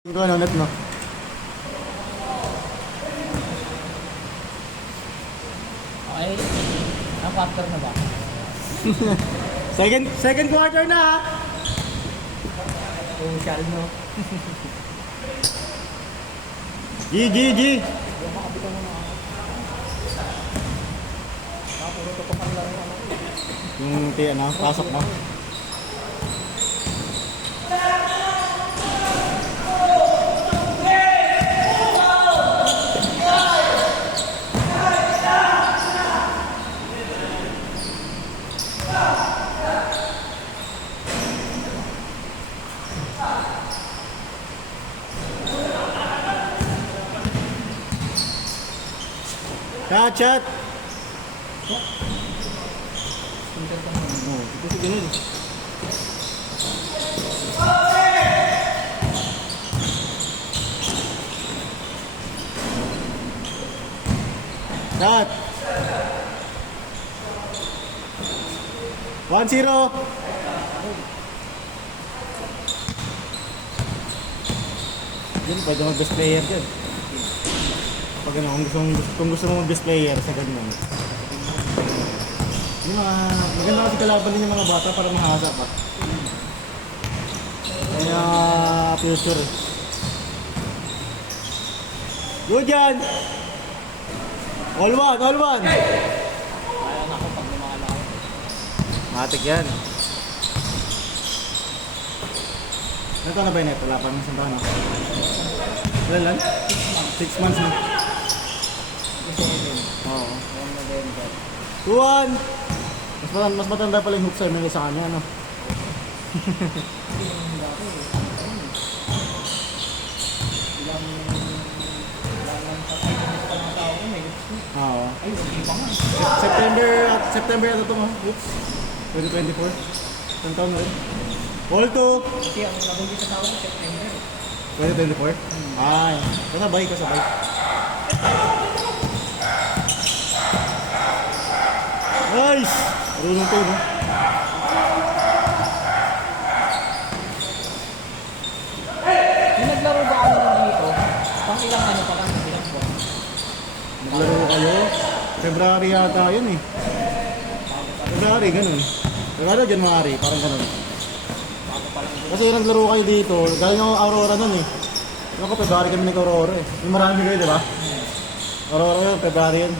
Ito ano, net no? Okay. Ang factor na ba? Second quarter na ha? Social, no? G. Puro tutukan lang yung ano. Yung ano, pasok mo. Chat! Oh, ito si ganun. Chat! 1-0! Yun, pwede mag-best player dyan. Pag ano, kung gusto mo mag-best player sa ganyan. Yung mga, maganda kasi kalaban din yung mga bata para mahasa pa. Kaya, future. Good yan! All one! Kaya na ako pag lumakalaw. Matik yan. Ano taon na ba yun? Wala pa ng isang taon, no? Ilan lang? 6 months na. Oo. 2-1! Mas matanda pala yung hook sa sa kanya, ano? Oo. Ay, hindi pa nga. September ito ito, oops. 2024. Isang taon na rin. All 2! Kasi ang nabagi sa tao, September. 2024? Ay, kasabay. Nice! Marunong to, no? Yung naglaro ba kami ng dito? Pang ilang ano pa lang, ilang buwan? Naglaro kayo? February yata yun eh. February, ganun. February, January, parang ganun. Kasi naglaro kayo dito, galing ako Aurora nun eh. Ako, February kami nag-Aurora eh. Yung marami kayo, di ba? Aurora yun, February yun.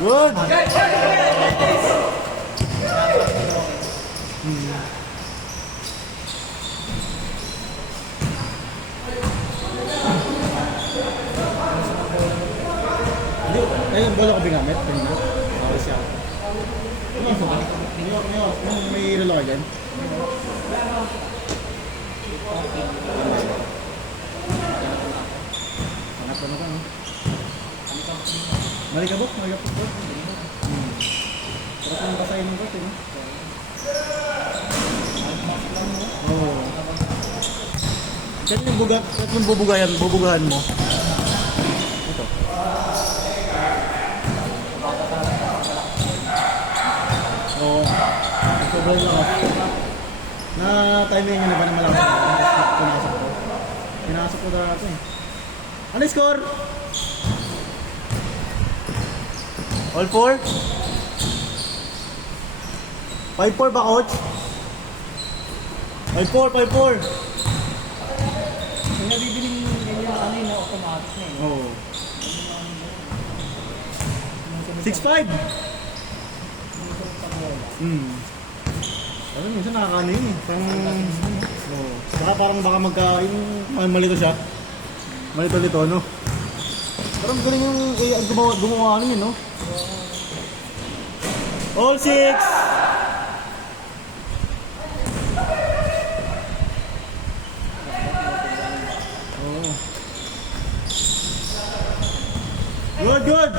Good! Hindi, ayun, bola ko bingamit. Kanino? Ako siya. May relo ka dyan? Hanap ka na ka, no? Malikabok. Sarap yung basahin ng bote, no? Oo. Saan yung bubugahan mo? Ito. Oo. Sobrang lang ako. Na-timing nyo na ba na malaman? Pinasok ko dati eh. Ano yung score? All 4? 5-4 ba, coach? 5-4. Yung nabibiling ganyan ano yun na automatic na eh. Oo. 6-5? Ano, minsan nakakano yun eh. Parang baka malito siya. Malito, no? Parang galing yung gumawa ano yun, no? All 6! Oh. Good!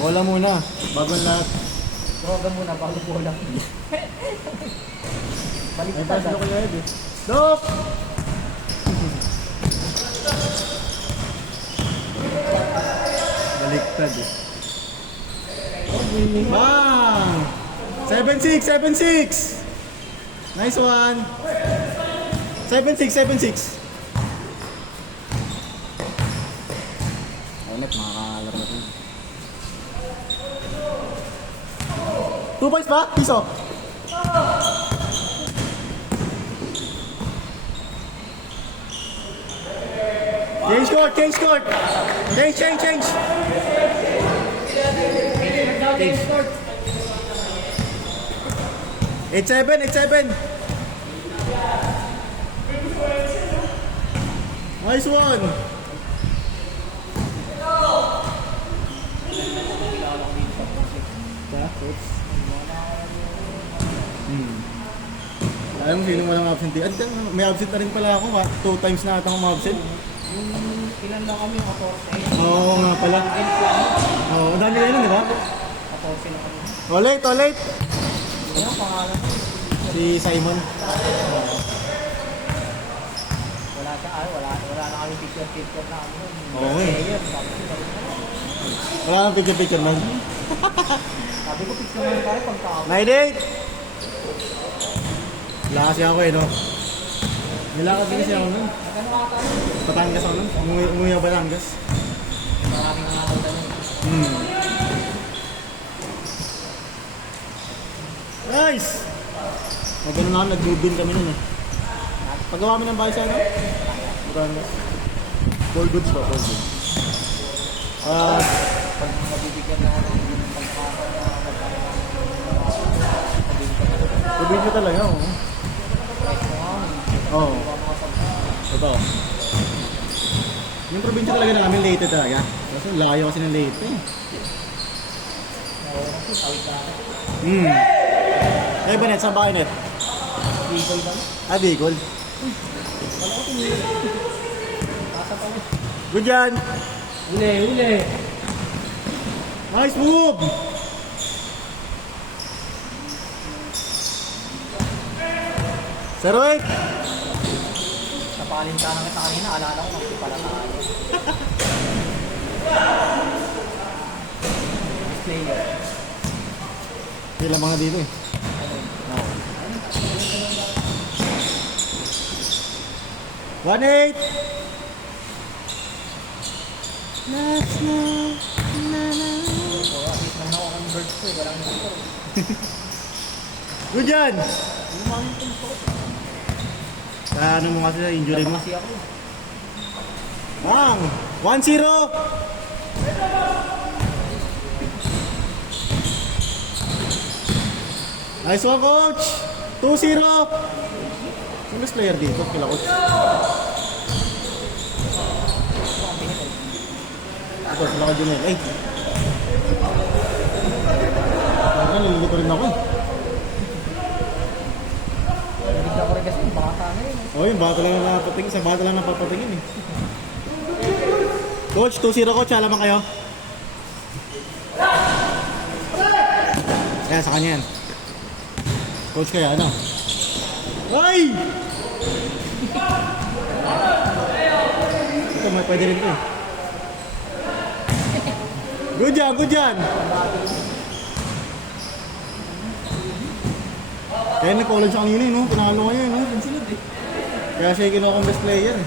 Bola muna, bago lahat. Droga muna bago bola. Ay, Baliktad pass ah. ko kaya eh. Dok! Baliktad eh. Bang! 7-6! Nice one. 7-6, 7-6. Ulit, makakalaro natin. 2 points ba? Piso. Change court, change court. Change. Game score. 8-7, 8-7. Nice one. Alam mo sino walang absent? May absent na rin pala ako. 2 times na ata akong absent. Ilan lang kami, 14. Oo nga pala. Oo, ang dami na yun, di ba? 14 na kami. Late. Ano ang pangalan ko? Si Simon. Wala na kami picture na ano. Oo eh. Wala nang picture man. Sabi ko picture na tayo pagkakapit. Night 8! Wala kasi ako eh, no? Nilakad din kasi ako nun. Nagano ata? Batangas ako nun. Umuwi ako Batangas. Maraming nga ako dyan. Nice! Magano na nag-move-in kami nun eh. Paggawa kami ng bahay sa ano? Batangas. All goods pa, all goods. Pag mabibigyan na ako ng Probinsya talaga, oo. Oo. Ito. Yung probinsya talaga namin, Leyte talaga. Kasi layo kasi ng Leyte eh. Eh, Banet, saan ba kayo, Net? Bicol ba? Ah, Bicol. Nasa pa yun. Good yan! Uli. Nice move! Zero eight! Sa palintanan kita kanina, alala ko magpipala tayo. Player. Sila mga dito eh. Oh. 1-8! Let's go! So, at least nang nakakonvert ko eh. Walang score. Good yan! Yung mga yung tumusok. Ano mo kasi sa injury mo? Kasi ako. Bang! 1-0! Nice one, coach! 2-0! Sino mas player dito? Kila coach. Ito, sila ka Junel. Ay! Nalilito rin ako eh. Nabigla ko rin kasi yung bata na yun. Oh, yung bata lang na napatingin. Sa bata lang napapatingin eh. Coach, 2-0 coach. Alaman kayo. Ayan, sa kanya yan. Coach kaya, ano? Ay! Ito, may pwede rin ito eh. Good yan, good yan! Kaya nag-college siya kanina eh, no? Pinalo kayo eh, no? Kaya siya yung kinuha kong best player eh.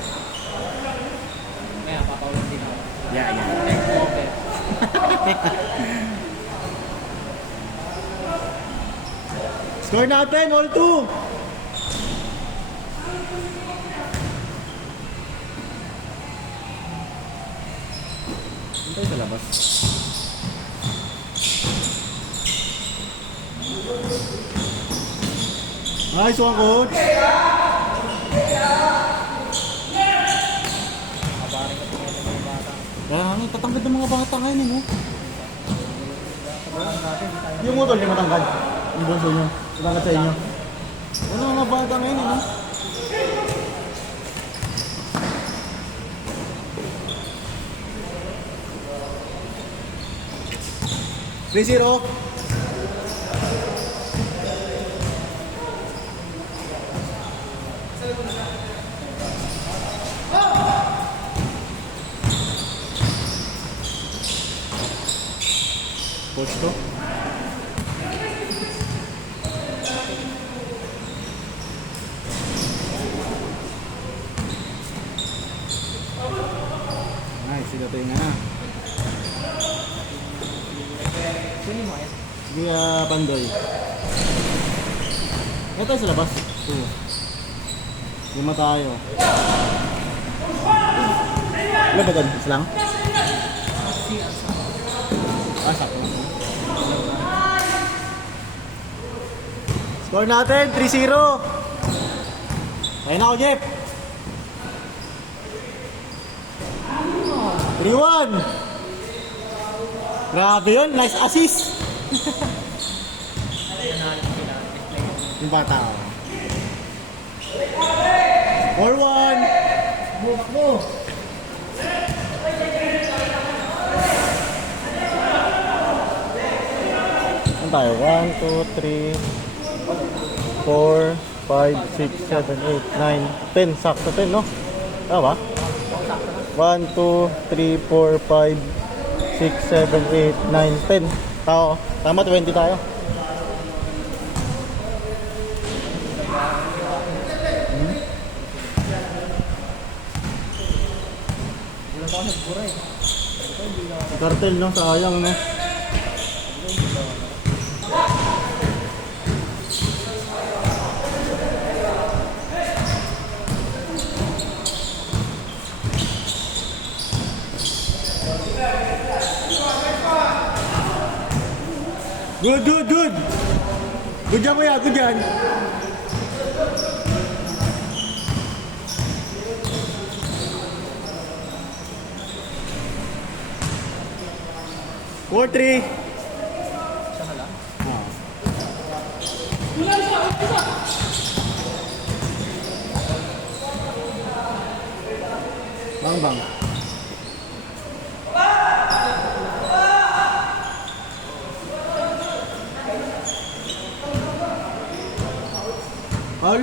Kaya papaulan din ako. Yeah. Okay. Score natin, all 2! Hintay sa labas. Nice one, coach! Kabaring ko tingin ng mga bata. Kaya ano, tatangkad ng mga bata ngayon eh, no? Kabaring natin, di tayo. Yung motor niya matangkad. Yung bunso niyo. Matangkad sa inyo. Ano mga bata ngayon eh, no? Three zero. Coach to. Dating na. Sino mo ayos? Sige, Pandoy. Ito sa labas. 2. 5 tayo. Ano ba doon? Isa lang? Sakto. Score natin, 3-0. Ayun ako, Jeff. 3-1. Grabe yun, nice assist. Yung bata ako. 4-1. Bumak mo. Ano tayo? 1, 2, 3, 4, 5, 6, 7, 8, 9, 10. Sakto 10, no? Tama ba? 1, 2, 3, 4, 5, 6, 7, 8, 9, 10. Tama, 20 tayo. Wala pa ako nagpura eh. Cartel, no? Sayang, no? Good, good, good. Good dyan, kuya. Good dyan. Four, 3. Siya na lang. Bang, bang. Paul?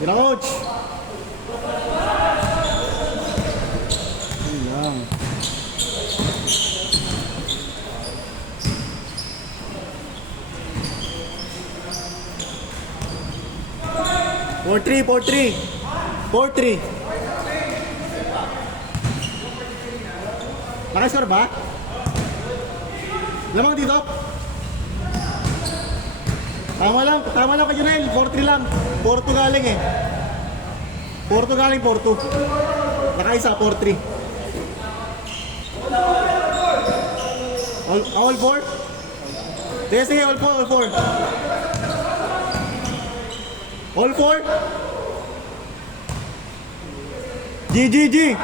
Tira, coach! Yun lang. Four, 3, 4-3. 4-3. Nakascore ba? Lamang dito? Tama lang kay Junel, 4-3 lang. 4-2 galing eh. 4-2 galing, 4-2. Nakaisa, 4-3. All 4? Sige, all 4, all 4. All 4? G.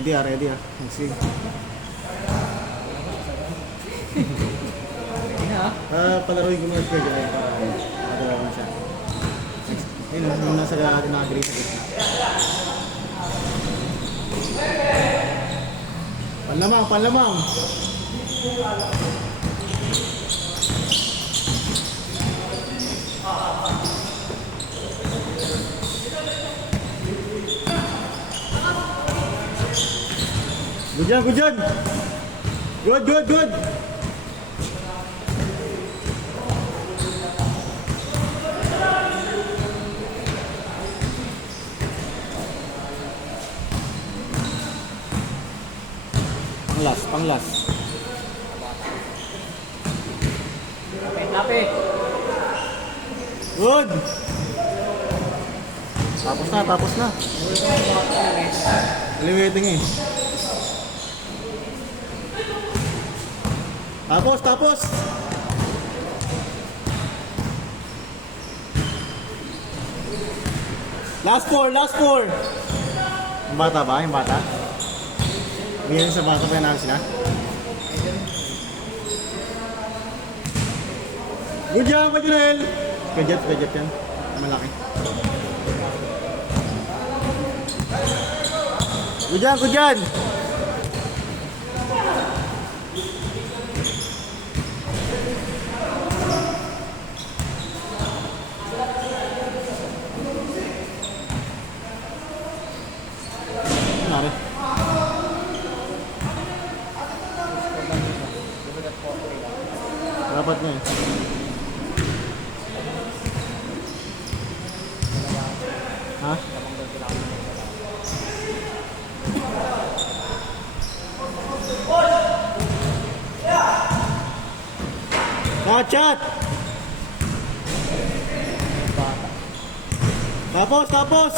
Ready ah. Sige. Palaruin ko muna siya dyan para matalawan siya. Ayun, yung nasa atin nakagree sa gitna. Panlamang. Good dyan. Good. Panglas. Lapit. Good. Tapos na. Elevating eh. Tapos. Last four. Yung bata ba? Bigyan sa bata pa namin sila. Good job, Junel! Kajet yan. Malaki. Good job! apat na eh. Ha? Chat! Tapos!